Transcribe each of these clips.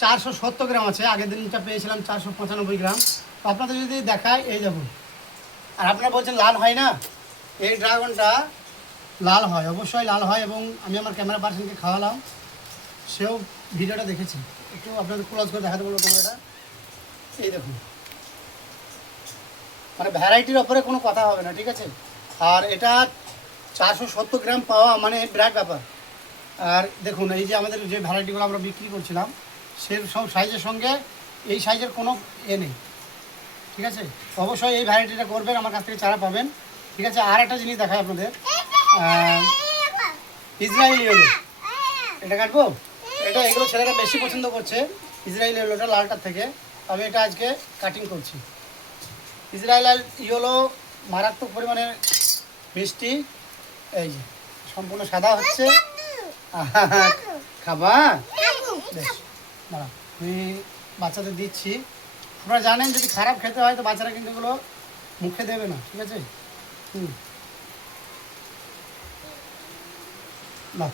470 গ্রাম আছে, আগের দিনটা পেয়েছিলাম 495 গ্রাম। তো আপনাদের যদি দেখায়, এই দেখুন। আর আপনারা বলছেন লাল হয় না, এই ড্রাগনটা লাল হয়, অবশ্যই লাল হয়। এবং আমি আমার ক্যামেরা পার্সনকে খাওয়ালাম, সেও ভিডিওটা দেখেছি। একটু আপনাদের ক্লোজ করে দেখাতে বলবো ক্যামেরাটা। এই দেখুন, মানে ভ্যারাইটির ওপরে কোনো কথা হবে না, ঠিক আছে। আর এটা 470 গ্রাম পাওয়া মানে বিরাট ব্যাপার। আর দেখুন, এই যে আমাদের যে ভ্যারাইটিগুলো আমরা বিক্রি করছিলাম, সে সব সাইজের সঙ্গে এই সাইজের কোনো নেই, ঠিক আছে। অবশ্যই এই ভ্যারাইটিটা করবেন, আমার কাছ থেকে চারা পাবেন, ঠিক আছে। আর একটা জিনিস দেখায় আপনাদের, ইসরায়েল ইয়েলো, এটা কাটবো। এটা এগুলো ছেলেরা বেশি পছন্দ করছে, ইসরায়েল ইয়েলোটা লালটার থেকে। আমি এটা আজকে কাটিং করছি। ইসরায়েল ইয়েলো মারাত্মক পরিমাণে মিষ্টি, এই যে সম্পূর্ণ সাদা হচ্ছে। খাবা? বেশ, দাঁড়া, আমি বাচ্চাদের দিচ্ছি। আপনারা জানেন যদি খারাপ খেতে হয় তো বাচ্চারা কিন্তু এগুলো মুখে দেবে না, ঠিক আছে। না,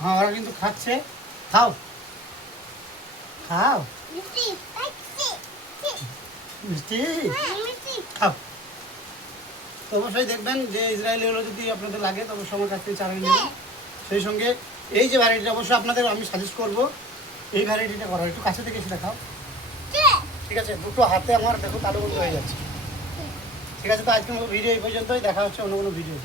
হ্যাঁ, ওরা কিন্তু খাচ্ছে। খাও খাও, মিষ্টি খাও। তো অবশ্যই দেখবেন যে ইসরায়েলি হলো যদি আপনাদের লাগে তো অবশ্যই আমার কাছ থেকে চারা নেবেন। সেই সঙ্গে এই যে ভ্যারাইটিটা অবশ্যই আপনাদের আমি সাজেস্ট করবো এই ভ্যারাইটিটা করা। একটু কাছে থেকে এসে দেখাও, ঠিক আছে। দুটো হাতে আমার দেখো তালুবন্ধ হয়ে যাচ্ছে, ঠিক আছে। তো আজকে ভিডিও এই পর্যন্তই, দেখা হচ্ছে অন্য কোনো ভিডিও।